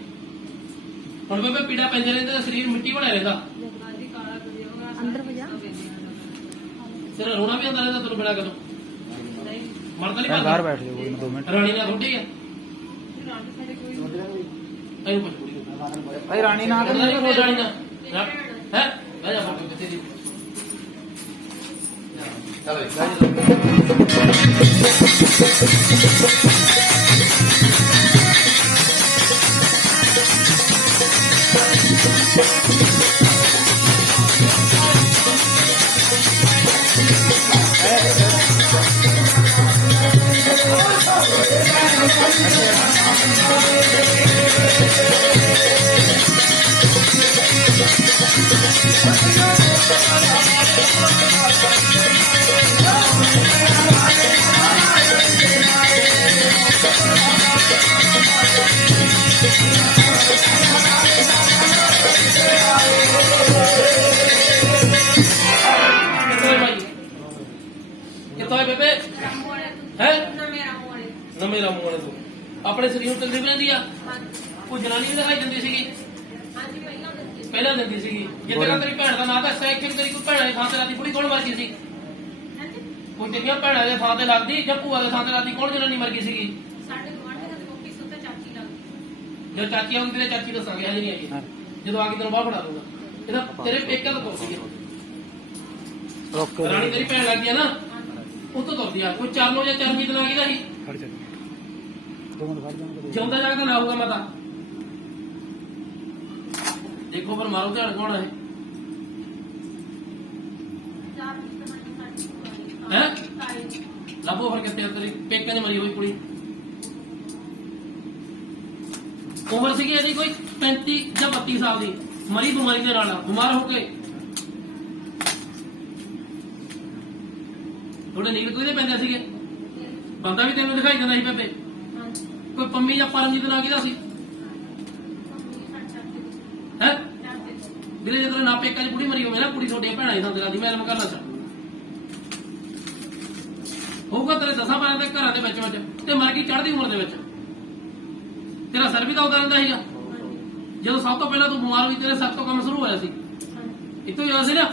ਹੁਣ ਬੇਬੇ ਪੀੜਾ ਪੈਂਦੇ ਰਹਿੰਦੇ ਤਾਂ ਸਰੀਰ ਮਿੱਟੀ ਬਣਿਆ ਰਹਿੰਦਾ। ਹਾਂਜੀ ਕਾਲਾ ਕਰੀ ਹੋਗਾ ਅੰਦਰ ਵਜਾ। ਸਿਰ ਰੋਣਾ ਵੀ ਆਉਂਦਾ ਰਹਿੰਦਾ ਤੈਨੂੰ ਬਿਨਾਂ ਕਦੋਂ? ਨਹੀਂ ਮਰਦਾ ਨਹੀਂ ਬਾਹਰ ਮਰਦਾ? ਬੈਠ ਜਾ ਕੋਈ 2 ਮਿੰਟ। ਰਾਣੀ ਨਾਲ ਥੋੜੀ ਆ ਰਾਤ ਸਾਡੇ ਕੋਈ ਐਨੂੰ ਪੁੱਛ ਕੁੜੀ ਨੂੰ। ਭਾਈ ਰਾਣੀ ਨਾਲ ਪਤਾ ਨਹੀਂ ਕੋਈ ਰਾਣੀ ਨਾਲ ਹੈ ਬਹਿ ਜਾ ਫੋਟੋ ਕਿੱਥੇ ਦੀ ਕਿੱਥੋਂ ਹੈ ਬੇਬੇ? ਹੈ ਨਵੇਂ ਰਾਮੂ ਵਾਲੇ ਤੋਂ। ਆਪਣੇ ਸਰੀਰ ਨੂੰ ਤਕਲੀਫ ਰਹਿੰਦੀ ਆ? ਕੋਈ ਜਨਾਨੀ ਵੀ ਦਿਖਾਈ ਦਿੰਦੀ ਸੀਗੀ? ਪਹਿਲਾਂ ਦਿੰਦੀ ਸੀਗੀ। ਜਿੱਥੇ ਤੱਕ ਤੇਰੀ ਭੈਣ ਦਾ ਨਾਂ ਦੱਸਿਆ, ਇੱਕ ਤੇਰੀ ਕੋਈ ਭੈਣ ਦੀ ਥਾਂ ਤੇ ਲੱਗਦੀ ਬੁੜੀ ਕੌਣ ਮਰ ਗਈ ਸੀ? ਕੋਈ ਤੇਰੀਆਂ ਭੈਣਾਂ ਦੇ ਥਾਂ ਤੇ ਲੱਗਦੀ ਜਾਂ ਭੂਆ ਦੇ ਥਾਂ ਤੇ ਲੱਗਦੀ, ਕੌਣ ਜਨਾਨੀ ਮਰ ਗਈ ਸੀਗੀ? ਸਾਡੇ ਗਵਾਂਢੀ ਦਾ ਕੋਪੀ ਸੁੱਤੇ ਚਾਚੀ ਨਾਲ ਜਦ ਚਾਚੀ ਆਉਂਦੀ ਤੇ ਚਾਚੀ ਦੱਸਾਂਗੇ ਹਜੇ ਨਹੀਂ ਆਈ। ਜਦੋਂ ਆ ਕੇ ਤੈਨੂੰ ਬਾਹਰ ਫੜਾ ਦੂੰਗਾ। ਇਹਦਾ ਤੇਰੇ ਪੇਕਿਆਂ ਤੋਂ ਤੁਰਦੀ ਆ ਓਕੇ ਰਾਣੀ, ਤੇਰੀ ਭੈਣ ਲੱਗਦੀ ਆ ਨਾ, ਉਹ ਤੋਂ ਤੁਰਦੀ ਆ। ਕੋਈ ਚਰਨੋ ਜਾਂ ਚਰਨਜੀਤ ਨਾਂ ਕਿਹਦਾ ਸੀ? ਖੜ ਜਾ 2 ਮਿੰਟ ਖੜ ਜਾ ਜਿਉਂਦਾ ਜਾਗਦਾ ਨਾ ਹੋਊਗਾ ਮਾਤਾ। ਦੇਖੋ ਪਰ ਮਾਰੋ ਧਿਆਨ ਕੌਣ ਹੈ? ਹੈ ਲੱਭੋ ਫਿਰ ਕਿੱਥੇ ਆ ਤੇਰੀ ਪੇਕਿਆਂ ਦੀ ਮਰੀ ਹੋਈ ਕੁੜੀ। ਉਮਰ ਸੀਗੀ ਇਹਦੀ ਕੋਈ 35 ਜਾਂ 32 ਸਾਲ ਦੀ, ਮਰੀ ਬਿਮਾਰੀ ਦੇ ਨਾਲ, ਬਿਮਾਰ ਹੋ ਕੇ। ਥੋੜੇ ਨੀਲ ਕੋਈ ਦੇ ਪੈਂਦੇ ਸੀਗੇ, ਬੰਦਾ ਵੀ ਤੈਨੂੰ ਦਿਖਾਈ ਦਿੰਦਾ ਸੀ ਬੇਬੇ। ਕੋਈ ਪੰਮੀ ਜਾਂ ਪਰਮਜੀਤ ਨਾਂ ਕਿਹਦਾ ਸੀ? ਹੈ ਵੀਰੇ ਜਦੋਂ ਨਾ ਪੇਕਾਂ 'ਚ ਕੁੜੀ ਮਰੀ ਹੋਵੇ ਨਾ, ਕੁੜੀ ਤੁਹਾਡੀਆਂ ਭੈਣਾਂ ਹੀ ਸੰਦਰਾ ਦੀ, ਮੈਂ ਇਲਮ ਕਰਨਾ ਚਾਹੁੰਦਾ ਹੋਊਗਾ ਤੇਰੇ 10-12 ਦੇ ਘਰਾਂ ਦੇ ਵਿੱਚ ਤੇ ਮਰ ਗਈ ਚੜ੍ਹਦੀ ਉਮਰ ਦੇ ਵਿੱਚ। ਤੇਰਾ ਸਰ ਵੀ ਤਾਂ ਉਦਾਂ ਰਹਿੰਦਾ ਸੀਗਾ ਜਦੋਂ ਸਭ ਤੋਂ ਪਹਿਲਾਂ ਤੂੰ ਬਿਮਾਰ ਹੋਈ, ਤੇਰੇ ਸਰ ਤੋਂ ਕੰਮ ਸ਼ੁਰੂ ਹੋਇਆ ਸੀ, ਇੱਥੋਂ ਹੀ ਹੋਇਆ ਸੀ ਨਾ।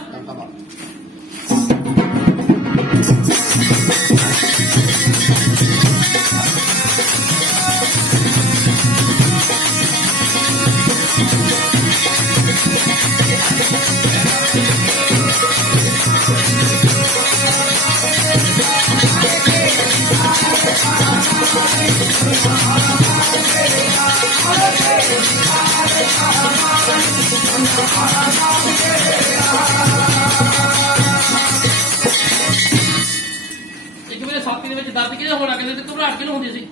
ਇੱਕ ਮੇਰੇ ਛਾਤੀ ਦੇ ਵਿੱਚ ਦਰਦ ਕਿਹਦਾ ਹੋਣਾ, ਕਹਿੰਦੇ ਤੇ ਘਬਰਾਹਟ ਕਿਹਨੂੰ ਹੁੰਦੀ ਸੀ?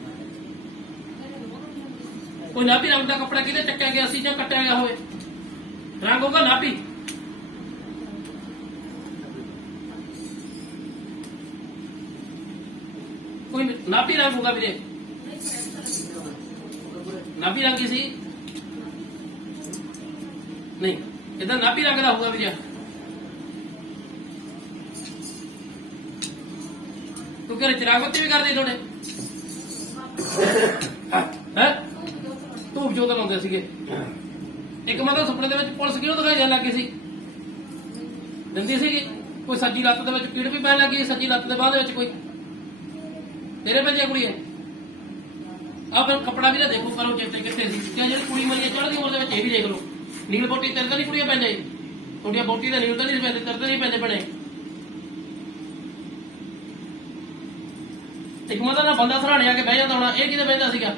ਕੋਈ ਨਾਭੀ ਰੰਗ ਦਾ ਕੱਪੜਾ ਕਿਹਦੇ ਚੱਕਿਆ ਗਿਆ ਸੀ ਜਾਂ ਕੱਟਿਆ ਗਿਆ ਹੋਵੇ? ਰੰਗ ਹੋਗਾ ਨਾਭੀ। ਕੋਈ ਨਾਭੀ ਰੰਗ ਹੋਗਾ ਵੀਰੇ, ਨਾਭੀ ਰੰਗ ਹੀ ਸੀ ਨਹੀਂ, ਇਹਦਾ ਨਾਭੀ ਰੰਗ ਦਾ ਹੋਊਗਾ ਵੀਰੇ। ਤੂੰ ਘਰੇ ਚਿਰਾਗ ਬੱਤੀ ਵੀ ਕਰਦੇ ਤੁਹਾਡੇ? ਹੈ ਧੂਪ ਜੋਤ ਲਾਉਂਦੇ ਸੀਗੇ। ਇੱਕ ਮਤਲਬ ਸੁਪਨੇ ਦੇ ਵਿੱਚ ਪੁਲਿਸ ਕਿਹਨੂੰ ਦਿਖਾਈ ਜਾਣ ਲੱਗੀ ਸੀ? ਦਿੰਦੀ ਸੀਗੀ। ਕੋਈ ਸੱਜੀ ਲੱਤ ਦੇ ਵਿੱਚ ਕੀੜ ਵੀ ਪੈਣ ਲੱਗੀ, ਸੱਜੀ ਲੱਤ ਦੇ ਬਾਅਦ ਵਿੱਚ ਕੋਈ ਤੇਰੇ ਭੇਜਿਆ ਕੁੜੀ ਹੈ। ਆ ਫਿਰ ਕੱਪੜਾ ਵੀ ਨਾ ਦੇਖੋ ਕਰੋ ਚੇਤੇ ਕਿੱਥੇ ਸੀ। ਜਾਂ ਜਿਹੜੀ ਕੁੜੀ ਮਰੀ ਚੜ੍ਹਦੀ ਉਮਰ ਦੇ ਵਿੱਚ ਇਹ ਵੀ ਦੇਖ ਲਓ। ਨੀਲ ਬੋਟੀ ਤੇਰੇ ਤਾਂ ਨਹੀਂ ਕੁੜੀਆਂ ਪੈਂਦੇ, ਤੁਹਾਡੀਆਂ ਬੋਟੀ ਦਾ ਨੀਲ ਤਾਂ ਨਹੀਂ ਪੈਂਦੇ, ਤੇਰੇ ਤਾਂ ਨਹੀਂ ਪੈਂਦੇ ਬਣੇ। ਇੱਕ ਮਤਲਬ ਨਾ ਬੰਦਾ ਸਰਾਣੇ ਆ ਕੇ ਬਹਿ ਜਾਂਦਾ ਹੋਣਾ, ਇਹ ਕਿਤੇ ਬਹਿੰਦਾ ਸੀਗਾ?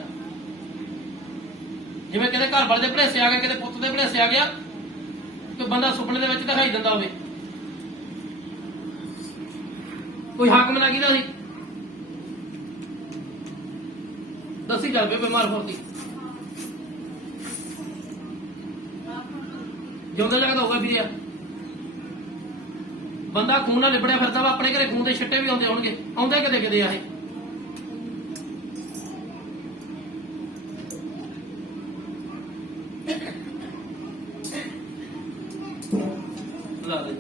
ਜਿਵੇਂ ਕਿਤੇ ਘਰ ਵਾਲੇ ਦੇ ਭਲੇਸੇ ਆ ਗਏ, ਕਿਤੇ ਪੁੱਤ ਦੇ ਭਲੇਸੇ ਆ ਗਿਆ, ਕੋਈ ਬੰਦਾ ਸੁਪਨੇ ਦੇ ਵਿੱਚ ਦਿਖਾਈ ਦਿੰਦਾ ਹੋਵੇ। ਕੋਈ ਹਾਕਮ ਨਾ ਕਿਹਦਾ ਸੀ? ਦੱਸੀ ਚੱਲ ਪਏ ਬਿਮਾਰ ਫੁਰਤੀ ਜਿਉਂਦਾ ਲੱਗਦਾ ਹੋਊਗਾ ਵੀਰੇ। ਬੰਦਾ ਖੂਨ ਨਾਲ ਲਿਬੜਿਆ ਫਿਰਦਾ ਵਾ, ਆਪਣੇ ਘਰੇ ਖੂਨ ਦੇ ਛਿੱਟੇ ਵੀ ਆਉਂਦੇ ਹੋਣਗੇ, ਆਉਂਦੇ ਕਿਤੇ ਕਿਤੇ ਆ ਇਹ। ਲਾ ਦੇ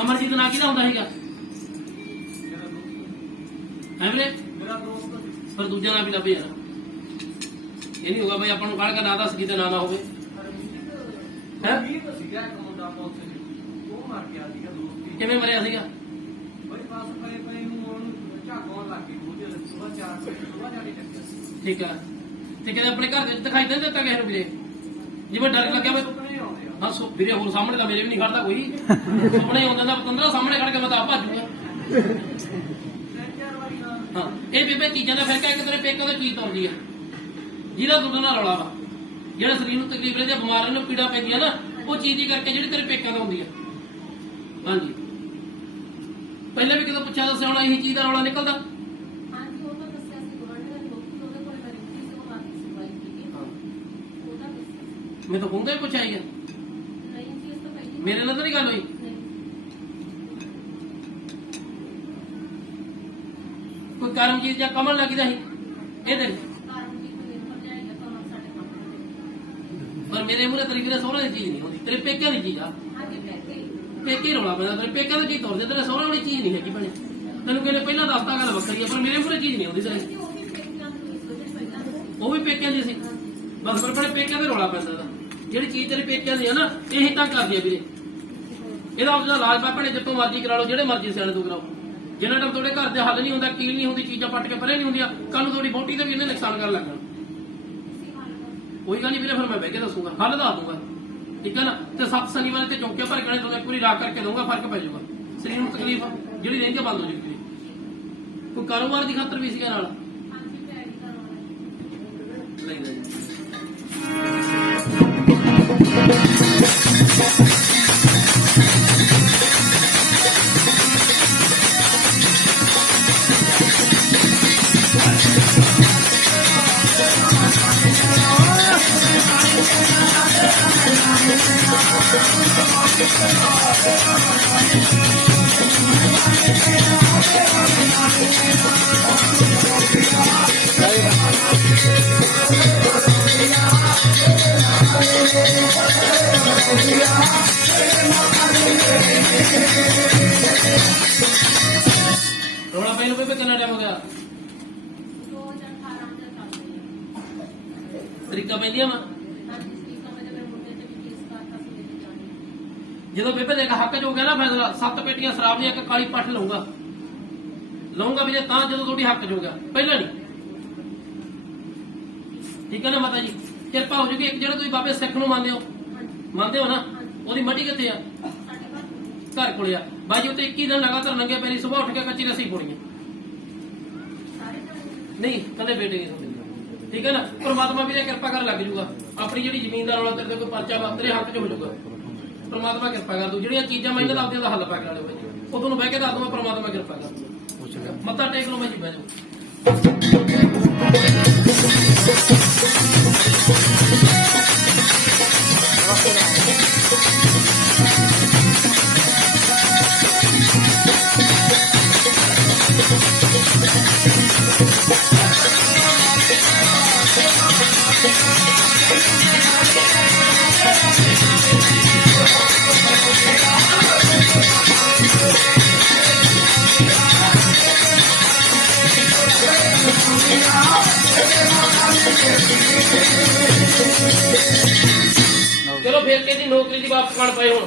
ਅਮਰਜੀਤ ਨਾਂ ਕਿਹਦਾ ਹੁੰਦਾ ਸੀਗਾ? ਹੈ ਵੀਰੇ ਮੇਰਾ ਦੋਸਤ। ਪਰ ਦੂਜਾ ਨਾਂ ਵੀ ਲੱਭੇ ਯਾਰ, ਇਹ ਨਹੀਂ ਹੋਗਾ ਬਈ ਆਪਾਂ ਨੂੰ ਕਾਹਲ ਨਾਂ ਦੱਸ ਕਿਤੇ ਨਾਂ ਨਾ ਹੋਵੇ। ਹੈ ਕਿਵੇਂ ਮਰਿਆ ਸੀਗਾ? ਠੀਕ ਆ। ਤੇ ਕਿਤੇ ਆਪਣੇ ਘਰ ਦੇ ਵਿੱਚ ਦਿਖਾਈ ਦੇ ਦਿੱਤਾ ਕਿਸੇ ਨੂੰ ਵੀਰੇ? ਜਿਵੇਂ ਡਰ ਲੱਗਿਆ ਵੇ ਹਾਂ ਵੀਰੇ, ਹੋਰ ਸਾਹਮਣੇ ਤਾਂ ਮੇਰੇ ਵੀ ਨਹੀਂ ਖੜਦਾ ਕੋਈ, ਸਾਹਮਣੇ ਆਉਂਦਾ ਤਾਂ ਪਤੰਦਰਾ ਸਾਹਮਣੇ ਖੜ ਕੇ ਮੈਂ ਤਾਂ ਆਪ ਭੱਜੂਗਾ। ਹਾਂ ਇਹ ਬੇਬੇ ਚੀਜ਼ਾਂ ਦਾ ਫਿਰਕਾ, ਇੱਕ ਤੇਰੇ ਪੇਕਾਂ ਤੋਂ ਚੀਜ਼ ਆਉਂਦੀ ਆ ਜਿਹਦਾ ਦੁੱਧ ਨਾਲ ਰੌਲਾ ਵਾ, ਜਿਹੜਾ ਸਰੀਰ ਨੂੰ ਤਕਲੀਫ ਰਹਿੰਦੀ, ਬਿਮਾਰੀਆਂ ਨੂੰ ਪੀੜਾ ਪੈਂਦੀਆਂ ਨਾ, ਉਹ ਚੀਜ਼ ਦੀ ਕਰਕੇ ਜਿਹੜੀ ਤੇਰੇ ਪੇਕਾਂ ਤੋਂ ਆਉਂਦੀ ਆ। ਹਾਂਜੀ ਪਹਿਲਾਂ ਵੀ ਕਿਦੋਂ ਪੁੱਛਿਆ ਦੱਸਿਆ ਹੋਣਾ ਇਹੀ ਚੀਜ਼ ਦਾ ਰੌਲਾ ਨਿਕਲਦਾ। ਹਾਂਜੀ ਉਹ ਤਾਂ ਦੱਸਿਆ ਸੀ ਗਵਰਨਰ ਨੇ ਲੋਕੀ ਉਹਦੇ ਕੋਲ ਮੈਂ ਰਿਪੋਰਟ ਤੋਂ ਬਾਅਦ ਸੁਣਵਾਈ ਕੀਤੀ ਉਹਦਾ ਦੱਸਿਆ ਮੈਂ ਤਾਂ ਹੁੰਗਾ ਹੀ ਪੁੱਛਿਆ ਹੀ ਹੈ, ਨਹੀਂ ਜੀ ਇਸ ਤੋਂ ਪਹਿਲਾਂ ਮੇਰੇ ਨਾਲ ਤਾਂ ਨਹੀਂ ਗੱਲ ਹੋਈ। ਨਹੀਂ ਕੋਈ ਕਰਮਜੀਤ ਜਾਂ ਕਮਲ ਲੱਗਦਾ ਸੀ ਇਹਦੇ ਕਾਰਨ ਜੀ ਕੋਈ ਨਿਰਭਰ ਜਾਏਗਾ ਤਾਂ ਸਾਡੇ ਕੰਮ ਪਰ ਮੇਰੇ ਮੂਹਰੇ ਤੇਰੀ ਵੀਰੇ ਸਹੁਰੇ ਦੀ ਚੀਜ਼ ਨਹੀਂ ਹੁੰਦੀ, ਤੇਰੇ ਪੇਕਿਆਂ ਦੀ ਚੀਜ਼ ਆ। ਹਾਂਜੀ ਪੈਸੇ ਪੇਕੇ ਰੌਲਾ ਪੈਂਦਾ, ਤੇਰੇ ਪੇਕਿਆਂ ਦੀ ਚੀਜ਼ ਤੁਰਦੇ, ਤੇਰੇ ਸਹੁਰੇ ਵਾਲੀ ਚੀਜ਼ ਨਹੀਂ ਹੈਗੀ ਭੈਣੇ। ਤੈਨੂੰ ਕਹਿੰਦੇ ਪਹਿਲਾਂ ਦੱਸਤਾ ਗੱਲ ਵੱਖਰੀ ਆ, ਪਰ ਮੇਰੇ ਮੂਹਰੇ ਚੀਜ਼ ਨਹੀਂ ਹੁੰਦੀ ਤੇਰੇ। ਜੀ ਉਹ ਵੀ ਪੇਕਿਆਂ ਨੂੰ ਇਸ ਵਜ੍ਹਾ ਪਹਿਲਾਂ ਉਹ ਵੀ ਪੇਕਿਆਂ ਦੀ ਸੀ, ਬਸ ਪਰ ਆਪਣੇ ਪੇਕਿਆਂ ਦੇ ਰੌਲਾ ਪੈਂਦਾ ਦਾ। ਜਿਹੜੀ ਚੀਜ਼ ਤੇਰੇ ਪੇਕਿਆਂ ਦੀ ਆ ਨਾ ਇਹੀ ਤਾਂ ਕਰਦੀ ਆ ਵੀਰੇ। ਇਹਦਾ ਆਪਣਾ ਇਲਾਜ ਪਾਪਣੇ ਜਿੱਥੋਂ ਮਰਜ਼ੀ ਕਰਾ ਲਓ, ਜਿਹੜੇ ਮਰਜ਼ੀ ਸਿਆਣੇ ਤੋਂ ਕਰਾਓ। ਜਿੰਨਾ ਟਾਈਮ ਤੁਹਾਡੇ ਘਰ ਦੇ ਹੱਲ ਨਹੀਂ ਹੁੰਦਾ, ਕੀਲ ਨਹੀਂ ਹੁੰਦੀ, ਚੀਜ਼ਾਂ ਪੱਟ ਕੇ ਪਰੇ ਨਹੀਂ ਹੁੰਦੀਆਂ, ਕੱਲ ਨੂੰ ਤੁਹਾਡੀ ਵਹੁਟੀ ਤੇ ਵੀ ਇਹਨੇ ਨੁਕਸਾਨ ਕਰਨ ਲੱਗ ਜਾਣਾ। ਕੋਈ ਗੱਲ ਨਹੀਂ ਵੀਰੇ, ਫਿਰ ਮੈਂ ਬਹਿ ਕੇ ਦੱਸੂਗਾ, ਹੱਲ ਦੱਸ ਦੂੰਗਾ, ਠੀਕ ਹੈ ਨਾ। ਤੇ 7 ਸ਼ਨੀਵਾਰ ਤੇ ਚੌਕੇ ਭਰ ਕੇ ਤੁਹਾਨੂੰ ਇੱਕ ਵਾਰੀ ਰਾਖ ਕਰਕੇ ਦਊਂਗਾ, ਫਰਕ ਪੈ ਜਾਊਗਾ। ਸਰੀਰ ਨੂੰ ਤਕਲੀਫ ਜਿਹੜੀ ਰਹਿੰਦੀ ਆ ਬੰਦ ਹੋ ਜੂਗੀ। ਕੋਈ ਕਾਰੋਬਾਰ ਦੀ ਖਾਤਰ ਵੀ ਸੀਗਾ ਨਾਲ ਹਾਂਜੀ ਪੈਸੇ ਦਾ ਰੌਲਾ ਲੈਂਦਾ ਜੀ। ਰੌਲਾ ਪੈ ਨੂੰ ਬੇਬੇ ਕਿੰਨਾ ਟਾਈਮ ਹੋ ਗਿਆ? 2018 ਦੇ ਚੱਲਦੇ ਤਰੀਕਾ ਪੈਂਦੀਆਂ ਵਾ ਹਾਂਜੀ ਸਟੀਕਾ ਮੈਂ ਮੇਰੇ ਮੁੰਡੇ ਤੇ ਵੀ ਕੇਸ ਕਰਤਾ ਸੀ ਮੇਰੇ ਜਾਣੇ ਜਦੋਂ ਬੇਬੇ ਦੇ ਹੱਕ 'ਚ ਹੋ ਗਿਆ ਨਾ ਫੈਸਲਾ, 7 ਪੇਟੀਆਂ ਸ਼ਰਾਬ ਦੀਆਂ ਇੱਕ ਕਾਲੀ ਪੱਠ ਲਊਗਾ ਵੀ ਜੇ ਤਾਂ ਜਦੋਂ ਤੁਹਾਡੀ ਹੱਕ 'ਚ ਹੋ ਗਿਆ, ਪਹਿਲਾਂ ਨਹੀਂ। ਠੀਕ ਹੈ ਨਾ ਮਾਤਾ ਜੀ, ਕਿਰਪਾ ਹੋ ਜੂਗੀ। ਇੱਕ ਜਿਹੜਾ ਤੁਸੀਂ ਬਾਬੇ ਸਿੱਖ ਨੂੰ ਮੰਨਦੇ ਹੋ ਨਾ, ਉਹਦੀ ਮੱਟੀ ਕਿੱਥੇ ਆ? ਸਾਡੇ ਘਰ ਘਰ ਕੋਲੇ ਆ ਬਾਜੀ। ਉੱਤੇ 21 ਦਿਨ ਲਗਾਤਾਰ ਨੰਗੇ ਪੈਰੀ ਸੁਬਾਹ ਉੱਠ ਕੇ ਕੱਚੀ ਰੱਸੀ ਪੋਣੀ ਸਾਰੇ ਜਾਣੇ ਨਹੀਂ ਕਦੇ ਬੇਟੇ ਨਹੀਂ ਹੁੰਦੇ। ਠੀਕ ਹੈ ਨਾ, ਪਰਮਾਤਮਾ ਵੀ ਕਿਰਪਾ ਕਰਨ ਲੱਗ ਜੂਗਾ। ਆਪਣੀ ਜਿਹੜੀ ਜ਼ਮੀਨ ਦਾ ਰੌਲਾ ਤੇਰੇ ਤੇ ਕੋਈ ਪਰਚਾ ਵਾ ਤੇਰੇ ਹੱਥ 'ਚ ਹੋ ਜਾਊਗਾ, ਪਰਮਾਤਮਾ ਕਿਰਪਾ ਕਰ ਦੂ। ਜਿਹੜੀਆਂ ਚੀਜ਼ਾਂ ਮੈਂ ਇਹਨਾਂ ਦਾ ਆਪਦੀਆਂ ਦਾ ਹੱਲ ਪਾ ਕੇ ਲਾ ਲਿਓ ਬਾਈ, ਉਹ ਤੁਹਾਨੂੰ ਬਹਿ ਕੇ ਦੱਸ ਦੂੰਗਾ, ਪਰਮਾਤਮਾ ਕਿਰਪਾ ਕਰ ਦੂਗਾ। ਮੱਥਾ ਟੇਕ ਲਓ ਬਾਈ, ਬਹਿ ਜਾਓ। ਚਲੋ ਫੇਰ ਕਿਹਦੀ ਨੌਕਰੀ ਦੀ ਵਾਪਸ ਕਣ ਪਏ ਹੁਣ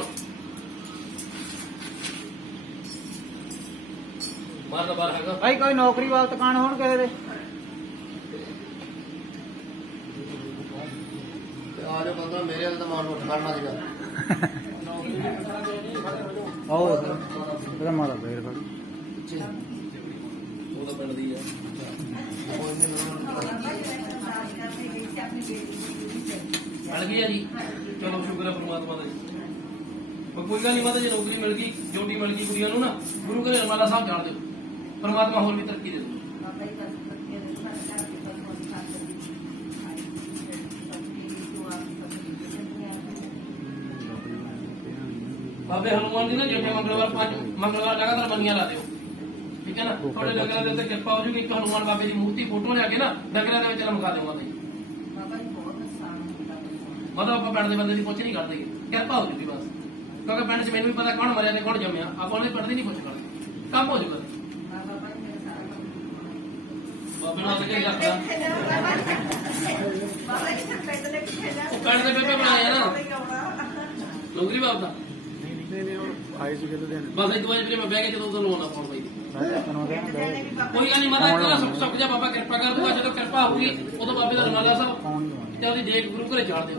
ਮਾਰਦਾ ਬਾਹਰ ਹੈਗਾ ਭਾਈ ਕੋਈ ਨੌਕਰੀ ਵਾਲ ਤਕਾਨ ਹੋਣ ਕਿਸੇ ਦੇ ਆ ਜਾ ਬੰਦਾ ਮੇਰੇ ਵਾਲ ਤਾਂ ਮਾਰ ਉੱਠ ਕਰਨਾ ਸੀਗਾ। ਆਓ ਇਹਦਾ ਮਾਰਾ ਫੇਰ ਫੜ ਉਹਦਾ ਪਿੰਡ ਦੀ ਆ। ਮਿਲ ਗਈ ਆ ਜੀ, ਚਲੋ ਸ਼ੁਕਰ ਹੈ ਪਰਮਾਤਮਾ ਦਾ ਜੀ। ਪਰ ਕੋਈ ਗੱਲ ਨਹੀਂ ਮਾਤਾ, ਜੇ ਨੌਕਰੀ ਮਿਲ ਗਈ, ਡਿਊਟੀ ਮਿਲ ਗਈ ਕੁੜੀਆਂ ਨੂੰ ਨਾ, ਗੁਰੂ ਘਰੇ ਰਮਾਲਾ ਸਾਹਿਬ ਜਾਣ ਦਿਓ, ਪਰਮਾਤਮਾ ਹੋਰ ਵੀ ਤਰੱਕੀ ਦੇ ਦੂ। ਬਾਬੇ ਹਨੂਮਾਨ ਜੀ ਨਾ ਜਿਹੜੇ ਮੰਗਲਵਾਰ 5 ਮੰਗਲਵਾਰ ਲਗਾਤਾਰ ਬੰਨੀਆਂ ਲਾ ਦਿਓ, ਠੀਕ ਹੈ ਨਾ। ਤੁਹਾਡੇ ਡੰਗਰਾਂ ਦੇ ਉੱਤੇ ਕਿਰਪਾ ਹੋ ਜੂਗੀ। ਇੱਕ ਹਨੂਮਾਨ ਬਾਬੇ ਦੀ ਮੂਰਤੀ ਫੋਟੋ ਲਿਆ ਕੇ ਨਾ ਡੰਗਰਾਂ ਦੇ ਵਿੱਚ ਲਮਕਾ ਦਿਓ ਮਾਤਾ ਜੀ। ਮਤਲਬ ਆਪਾਂ ਪਿੰਡ ਦੇ ਬੰਦੇ ਦੀ ਪੁੱਛ ਨਹੀਂ ਕਰਦੇ, ਕਿਰਪਾ ਹੋ ਜੂਗੀ ਬਸ। ਕਿਉਂਕਿ ਪਿੰਡ 'ਚ ਮੈਨੂੰ ਵੀ ਪਤਾ ਕੌਣ ਮਰਿਆ ਤੇ ਕੌਣ ਜੰਮਿਆ, ਆਪਾਂ ਉਹਨੇ ਪਿੰਡ ਦੀ ਨਹੀਂ ਪੁੱਛ ਕਰਦੇ, ਕੰਮ ਹੋ ਜੂਗਾ। ਬਾਬੇ ਨਾਲ ਅੱਗੇ ਕਰਦਾ ਉਹ ਪਿੰਡ ਦੇ ਬੇਬੇ ਬਣਾਇਆ ਨਾ ਨੌਕਰੀ ਬਾਬ ਦਾ। ਆਏ ਸੀ ਕਿਤੇ ਦਿਨ ਬਸ ਇਹ ਦਵਾਈ ਮੈਂ ਬਹਿ ਕੇ ਜਦੋਂ ਉਦੋਂ ਲਵਾਉਣਾ ਫੋਨ ਬਾਈ ਫੋਨ ਕੋਈ ਗੱਲ ਨਹੀਂ ਮਾਤਾ, ਤੇਰਾ ਸੁੱਖ ਜਾ ਬਾਬਾ ਕਿਰਪਾ ਕਰ ਦੂਗਾ। ਜਦੋਂ ਕਿਰਪਾ ਹੋਊਗੀ ਉਦੋਂ ਬਾਬੇ ਦਾ ਰਮਾਲਾ ਸਾਹਿਬ ਤੇ ਉਹਦੀ ਦੇਖ ਗੁਰੂ ਘਰੇ ਚਾੜ ਦਿਓ।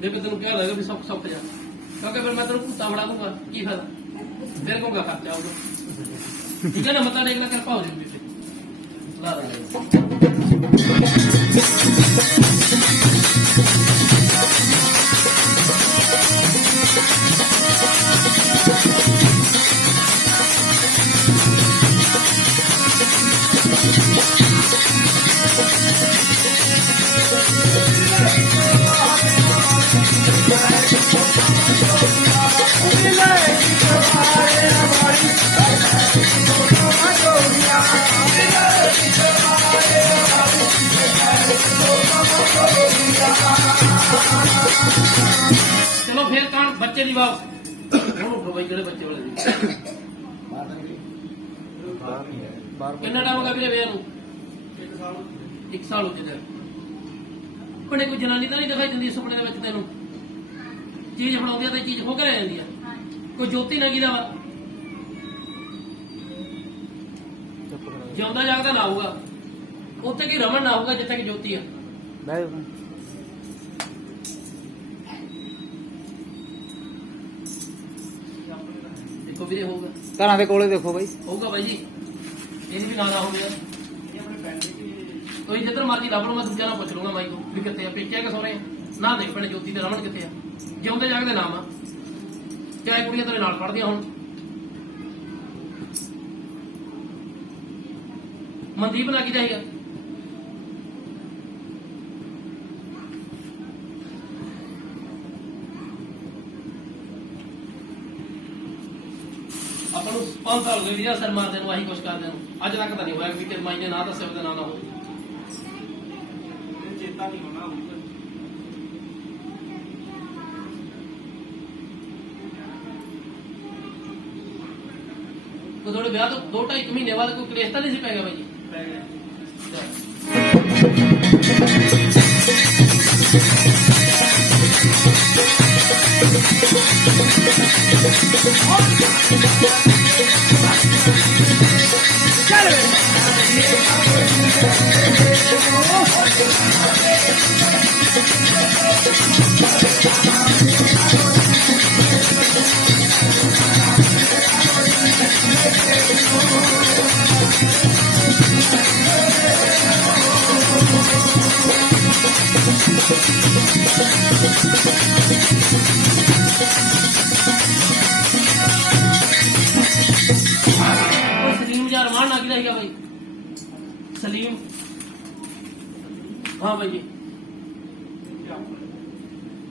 ਬੇਬੇ ਤੈਨੂੰ ਕਿਹਾ ਲੱਗਾ ਵੀ ਸੁੱਖ ਜਾ, ਕਿਉਂਕਿ ਫਿਰ ਮੈਂ ਤੈਨੂੰ ਭੂਤਾ ਬਣਾ ਦੂੰਗਾ, ਕੀ ਫਾਇਦਾ, ਤੇਰੇ ਕੋਲ ਖਰਚਾ ਆਊਗਾ। ਠੀਕ ਹੈ ਨਾ, ਮੱਥਾ ਟੇਕਣਾ ਕਿਰਪਾ ਹੋ ਜਾਊਗੀ ਬੇਬੇ ਲਾ ਦੇ। ਜੀ ਵਾਪਸ ਹੁਣ ਉੱਠੋ ਬਾਈ ਜਿਹੜੇ ਬੱਚੇ ਵਾਲੇ ਦੀ ਕਿੰਨਾ ਟਾਈਮ ਹੋ ਗਿਆ ਵੀਰੇ ਵਿਆਹ ਨੂੰ 1 ਸਾਲ ਹੋ ਗਿਆ ਆਪਣੇ ਕੋਈ ਜਨਾਨੀ ਤਾਂ ਨਹੀਂ ਦਿਖਾਈ ਦਿੰਦੀ ਸੁਪਨੇ ਦੇ ਵਿੱਚ ਤੈਨੂੰ ਚੀਜ਼ ਬਣਾਉਂਦੀ ਆ ਤੇ ਚੀਜ਼ ਹੋ ਕੇ ਰਹਿ ਜਾਂਦੀ ਆ ਕੋਈ ਜੋਤੀ ਨਾ ਕੀ ਦਾ ਵਾ ਜਿਉਂਦਾ ਜਾਗਦਾ ਨਾ ਹੋਊਗਾ ਉੱਥੇ ਕੀ ਰਮਨ ਨਾ ਹੋਊਗਾ ਜਿੱਥੇ ਕਿ ਜੋਤੀ ਆ ਬਹਿ ਦੇਖੋ ਵੀਰੇ ਹੋਊਗਾ ਘਰਾਂ ਦੇ ਕੋਲੇ ਦੇਖੋ ਬਾਈ ਹੋਊਗਾ ਬਾਈ ਜੀ ਇਹਦੀ ਵੀ ਨਾਲਾ ਹੋ ਗਿਆ ਕੋਈ ਜਿੱਧਰ ਮਰਜੀ ਲੱਭ ਲਓ ਮੈਂ ਦੂਜਾ ਨਾ ਪੁੱਛ ਲੂੰਗਾ ਮਾਈ ਕੋ ਵੀ ਕਿੱਥੇ ਆ ਪੇਚੇ ਕਿ ਸੋਹਣੇ ਨਾ ਦੇਖ ਭੈਣੇ ਜੋਤੀ ਤੇ ਰਮਨ ਕਿੱਥੇ ਆ ਜਿਉਂਦੇ ਜਾਗਦੇ ਨਾਮ ਆ ਚਾਹੇ ਕੁੜੀਆਂ ਤੇਰੇ ਨਾਲ ਪੜਦੀਆਂ ਹੁਣ ਮਨਦੀਪ ਨਾ ਕੀ ਜਾਏਗਾ ਆਪਾਂ ਨੂੰ 5 ਸਾਲ ਹੋ ਗਏ ਵੀਰਾ ਸਰ ਮਾਰਦੇ ਨੂੰ ਆਹੀ ਕੁਛ ਕਰਦੇ ਨੂੰ ਅੱਜ ਤੱਕ ਤਾਂ ਨਹੀਂ ਹੋਇਆ ਵੀ ਕਿ ਮਾਈ ਨੇ ਨਾ ਦੱਸਿਆ ਉਹਦਾ ਨਾਂ ਨਾ ਹੋਵੇ ਚੇਤਾ ਨਹੀਂ ਹੋਣਾ ਉਹ ਤੁਹਾਡੇ ਵਿਆਹ ਤੋਂ 2-2.5 ਮਹੀਨੇ ਬਾਅਦ ਕੋਈ ਕਲੇਸ਼ ਤਾਂ ਨਹੀਂ ਸੀ ਪੈ ਗਿਆ ਬਾਈ ਜੀ ਪੈ ਗਿਆ सलीम या अरमान ना की रहेगा भाई सलीम हाँ भाई जी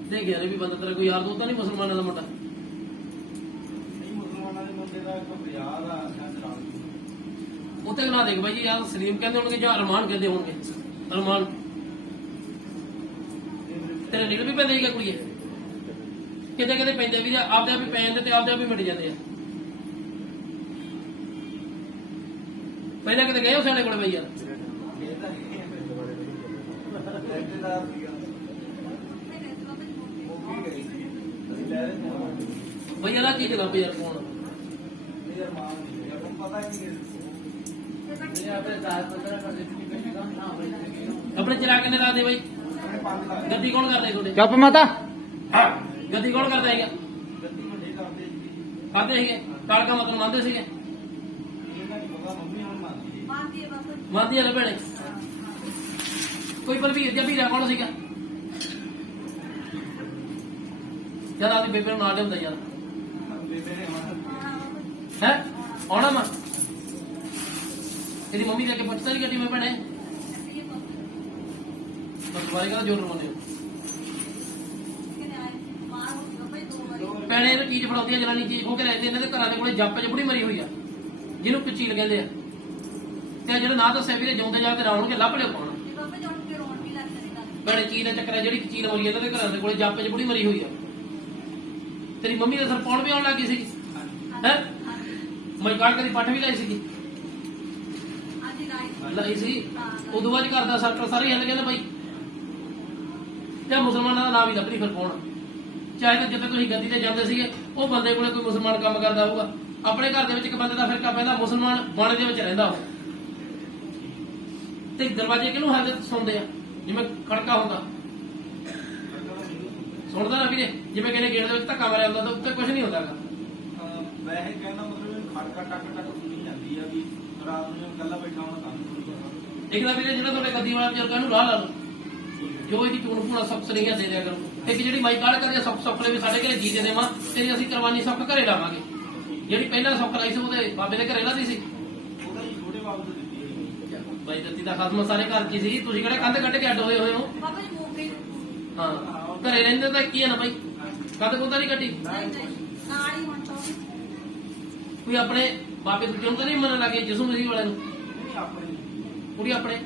देख यार भी बंदा तेरा कोई यार दोस्त नहीं मुसलमान का मुंडा ਨਹੀਂ ਮੁਸਲਮਾਨਾਂ ਦੇ ਮੁੰਡੇ ਦਾ ਇੱਕ ਵਿਆਹ ਦਾ ਸ਼ਾਇਦ ਉੱਤੇ ਨਾ ਦੇਖ ਭਾਈ ਜੀ ਯਾਰ ਸਲੀਮ ਕਹਿੰਦੇ ਹੋਣਗੇ ਜਾਂ ਅਰਮਾਨ ਕਹਿੰਦੇ ਹੋਣਗੇ ਅਰਮਾਨ ਤੇਰੇ ਨਿਕਲ ਵੀ ਪੈਂਦੇ ਸੀਗਾ ਕੁੜੀਏ ਕਿਤੇ ਕਿਤੇ ਪੈਂਦੇ ਵੀ ਆਪਦੇ ਆਪ ਹੀ ਪੈ ਜਾਂਦੇ ਤੇ ਆਪਦੇ ਆਪ ਹੀ ਮਿਟ ਜਾਂਦੇ ਆ ਪਹਿਲਾਂ ਕਿਤੇ ਗਏ ਹੋ ਸਾਡੇ ਕੋਲੇ ਬਈ ਯਾਰ ਰਿਸ਼ਤੇਦਾਰ ਸੀਗਾ ਉਹ ਕੀ ਗਈ ਸੀ ਅਸੀਂ ਲੈ ਰਹੇ ਸੀ ਬਈ ਯਾਰ ਕੀ ਜਨਾਬ ਯਾਰ ਫੋਨ ਯਾਰ ਮਾਂ ਨਹੀਂ ਆਪਾਂ ਨੂੰ ਪਤਾ ਨਹੀਂ ਆਪਣੇ ਚਲਾ ਕਿੰਨੇ ਦਾ ਦੇ ਬਈ ਆਪਣੇ 5 ਲੱਖ ਗੱਦੀ ਕੌਣ ਕਰਦਾ ਤੁਹਾਡੇ ਚੁੱਪ ਮਾਤਾ ਗੱਦੀ ਕੌਣ ਕਰਦਾ ਹੈਗਾ ਗੱਡੀ ਵੱਡੇ ਕਰਦੇ ਸੀ ਕਰਦੇ ਸੀਗੇ ਕਾਲਕਾ ਮਤਲਬ ਮੰਨਦੇ ਸੀਗੇ ਇਹਨਾਂ ਨਹੀਂ ਪਤਾ ਮੰਮੀ ਹੁਣ ਮੰਨਦੀ ਮੰਨਦੀ ਆ ਭੈਣੇ ਕੋਈ ਬਲਵੀਰ ਜਾਂ ਵੀਰਾ ਕੌਣ ਸੀਗਾ ਯਾਰ ਆਦੀ ਬੇਬੇ ਨੂੰ ਨਾਲ ਲਿਆਉਂਦਾ ਯਾਰ ਬੇਬੇ ਨੇ ਹੁਣ ਹੈ ਆਉਣਾ ਮਾ ਤੇਰੀ ਮੰਮੀ ਦੇ ਕੇ ਪੁੱਛਦਾ ਨਹੀਂ ਗੱਡੀ ਮੈਂ ਭੈਣੇ ਬਸ ਬਾਰੇ ਕਾ ਜੋਰ ਰਵਾਨੇ ਭੈਣੇ ਇਹ ਚੀਜ਼ ਫੜਾਉਂਦੀ ਆ ਜਨਾਨੀ ਚੀਜ਼ ਹੋ ਕੇ ਰਹਿੰਦੇ ਇਹਨਾਂ ਦੇ ਘਰਾਂ ਦੇ ਕੋਲੇ ਜੱਪ ਚ ਬੁੜੀ ਮਰੀ ਹੋਈ ਆ ਜਿਹਨੂੰ ਕਚੀਲ ਕਹਿੰਦੇ ਆ ਤੇ ਜਿਹੜਾ ਨਾ ਦੱਸਿਆ ਵੀਰੇ ਜਿਉਂਦੇ ਜਾ ਕੇ ਰਾਉਣਗੇ ਲੱਭ ਲਿਓ ਕੌਣ ਭੈਣੇ ਚੀਜ਼ ਦਾ ਚੱਕਰ ਹੈ ਜਿਹੜੀ ਕਚੀਲ ਮਰੀ ਇਹਨਾਂ ਦੇ ਘਰਾਂ ਦੇ ਕੋਲੇ ਜੱਪ ਚ ਬੁੜੀ ਮਰੀ ਹੋਈ ਆ ਤੇਰੀ ਮੰਮੀ ਦਾ ਸਰ ਪਾਉਣ ਵੀ ਆਉਣ ਲੱਗੀ ਸੀ ਹੈ ਮੈਂ ਕਾੜ ਕੇ ਦੀ ਪੱਠ ਵੀ ਲਾਈ ਸੀਗੀ ਲਾਈ ਸੀ ਉਦੋਂ ਬਾਅਦ ਘਰ ਦਾ ਸਰਕਲ ਸਾਰੇ ਹਿੱਲ ਗਿਆ ਨਾ ਬਾਈ ਤੇ ਮੁਸਲਮਾਨਾਂ ਦਾ ਨਾਮ ਹੀ ਲੱਭਣੀ ਫਿਰ ਕੌਣ ਚਾਹੇ ਤਾਂ ਜਿੱਥੇ ਤੁਸੀਂ ਗੱਦੀ ਤੇ ਜਾਂਦੇ ਸੀਗੇ ਉਹ ਬੰਦੇ ਕੋਲੇ ਕੋਈ ਮੁਸਲਮਾਨ ਕੰਮ ਕਰਦਾ ਹੋਊਗਾ ਆਪਣੇ ਘਰ ਦੇ ਵਿੱਚ ਇੱਕ ਬੰਦੇ ਦਾ ਫਿਰਕਾ ਪੈਂਦਾ ਮੁਸਲਮਾਨ ਬਣ ਦੇ ਵਿੱਚ ਰਹਿੰਦਾ ਉਹ ਤੇ ਦਰਵਾਜ਼ੇ ਕਿਹਨੂੰ ਹੱਥ ਸੁਣਦੇ ਆ ਜਿਵੇਂ ਖੜਕਾ ਹੁੰਦਾ ਸੁਣਦਾ ਨਾ ਵੀਰੇ ਜਿਵੇਂ ਕਹਿੰਦੇ ਗੇਟ ਦੇ ਵਿੱਚ ਧੱਕਾ ਮਾਰਿਆ ਹੁੰਦਾ ਤਾਂ ਉੱਤੇ ਕੁਝ ਨਹੀਂ ਹੁੰਦਾਗਾ ਵੈਸੇ ਕਹਿੰਦਾ ਮਤਲਬ ਖੜਕਾ ਟੱਕ ਟੱਕ ਸੁਣੀ ਜਾਂਦੀ ਆ ਵੀ ਰਾਤ ਨੂੰ ਇਕੱਲਾ ਬੈਠਾ ਹੋਣਾ ਕੰਮ ਨਹੀਂ ਕਰਦਾ ਇੱਕ ਤਾਂ ਵੀਰੇ ਜਿਹੜਾ ਤੁਹਾਡੇ ਗੱਦੀ ਵਾਲਾ ਬਜ਼ੁਰਗਾਂ ਨੂੰ ਰਾਹ ਲਾ ਲਓ ਜੋ ਇਹਦੀ ਚੂਣ ਪੂਣਾ ਸਭ ਸਰੀਆਂ ਦੇ ਦਿਆ ਕਰੋ ਇੱਕ ਜਿਹੜੀ ਮਾਈ ਕਾਲ ਕਰਕੇ ਸਭ ਸੁੱਖ ਵੀ ਸਾਡੇ ਘਰੇ ਜੀ ਦੇ ਦੇਵਾਂ ਤੇਰੀ ਅਸੀਂ ਕੁਰਬਾਨੀ ਸੁੱਖ ਘਰੇ ਲਾਵਾਂਗੇ ਜਿਹੜੀ ਪਹਿਲਾਂ ਸੁੱਖ ਲਾਈ ਸੀ ਉਹਦੇ ਬਾਬੇ ਦੇ ਘਰੇ ਲਾਦੀ ਸੀ ਉਹਦਾ ਹੀ ਛੋਟੇ ਬਾਬੂ ਤੋਂ ਦਿੱਤੀ ਹੈ ਬਾਈ ਦਿੱਤੀ ਦਾ ਖਾਤਮਾ ਸਾਰੇ ਘਰ ਕੀ ਸੀ ਤੁਸੀਂ ਕਿਹੜਾ ਕੰਧ ਕੱਢ ਕੇ ਅੱਡ ਹੋਏ ਹੋਏ ਹੋ ਹਾਂ ਘਰੇ ਰਹਿੰਦੇ ਤਾਂ ਕੀ ਹੈ ਨਾ ਬਾਈ ਕੰਧ ਕੋਤਾ ਨਹੀਂ ਕੱਢੀ ਕੋਈ ਆਪਣੇ ਬਾਬੇ ਦੂਜੇ ਨੂੰ ਤਾਂ ਨਹੀਂ ਮੰਨਣ ਲੱਗੇ ਜਿਸੂ ਮਸੀਹ ਵਾਲੇ ਨੂੰ ਨਹੀਂ ਆਪਣੀ ਕੁੜੀ ਆਪਣੇ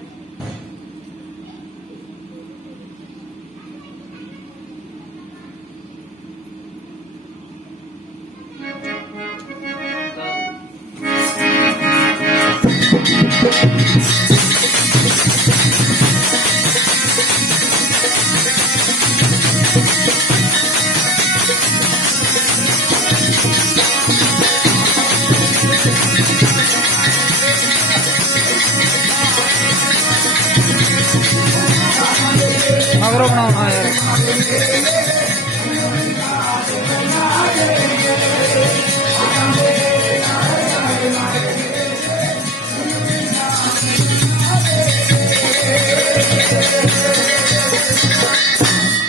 ਮਗਰੋਂ ਬਣਾਉਣਾ ਯਾਰ।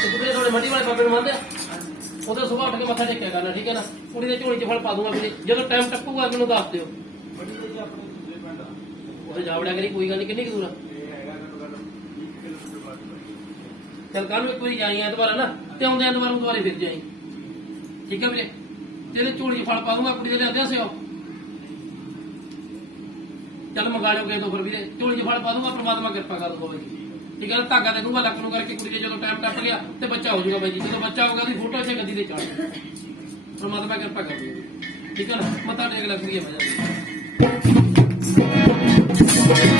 ਤੇ ਜਿਹੜੇ ਤੁਹਾਡੇ ਮੰਡੀ ਵਾਲੇ ਬਾਬੇ ਨੂੰ ਮੰਨਦੇ ਆ ਉਹਦੇ ਸੁਬਾਹ ਉੱਠ ਕੇ ਮੱਥਾ ਟੇਕਿਆ ਕਰਨਾ, ਠੀਕ ਹੈ ਨਾ। ਕੁੜੀ ਦੇ ਝੋਲੀ 'ਚ ਫਲ ਪਾ ਦੂੰਗਾ ਵੀਰੇ, ਜਦੋਂ ਟਾਈਮ ਟੱਪੂਗਾ ਮੈਨੂੰ ਦੱਸ ਦਿਓ। ਬੜੀ ਜੀ ਆਪਣੇ ਦੂਜੇ ਪਿੰਡ ਆ ਉਹਦੇ ਜਾਵੜਿਆ ਕਰੀ, ਕੋਈ ਗੱਲ ਨਹੀਂ। ਕਿੰਨੀ ਕੁ ਦੂਰ ਆ? ਇਹ ਹੈਗਾ ਘੱਟੋ ਘੱਟ 20 ਕਿਲੋਮੀਟਰ ਬਾਅਦ। ਚੱਲ ਕੱਲ ਨੂੰ ਇੱਕ ਵਾਰੀ ਜਾਈ ਐਤਵਾਰ ਨਾ, ਤੇ ਆਉਂਦੇ ਐਤਵਾਰ ਨੂੰ ਦੁਬਾਰੇ ਫਿਰ ਜਾਈ, ਠੀਕ ਹੈ ਵੀਰੇ। ਤੇ ਇਹਦੇ ਝੋਲੀ 'ਚ ਫਲ ਪਾ ਦੂੰਗਾ, ਕੁੜੀ ਦੇ ਲਿਆਂਦੇ ਸਿਓ। ਚੱਲ ਮੰਗਾ ਲਿਓ ਕਿਸੇ ਤੋਂ ਫਿਰ ਵੀਰੇ, ਝੋਲੀ 'ਚ ਫਲ ਪਾ ਦੂੰਗਾ, ਪ੍ਰਮਾਤਮਾ ਕਿਰਪਾ ਕਰ ਦੂਗਾ ਬਾਈ ਜੀ, ਠੀਕ ਹੈ। ਧਾਗਾ ਦੇ ਦੂੰਗਾ ਲੱਕ ਨੂੰ ਕਰਕੇ, ਕੁੜੀ ਦੇ ਜਦੋਂ ਟਾਈਮ ਟੱਪ ਗਿਆ ਤੇ ਬੱਚਾ ਹੋ ਜਾਊਗਾ ਬਾਈ ਜੀ। ਜਦੋਂ ਬੱਚਾ ਹੋਊਗਾ ਉਹਦੀ ਫੋਟੋ ਇੱਥੇ ਗੱਦੀ ਤੇ ਚਾੜ, ਪ੍ਰਮਾਤਮਾ ਕਿਰਪਾ ਕਰ ਦੂਗਾ, ਠੀਕ ਹੈ ਨਾ। ਮੱਥਾ ਟੇਕ ਲੈ ਕੁੜੀਏ।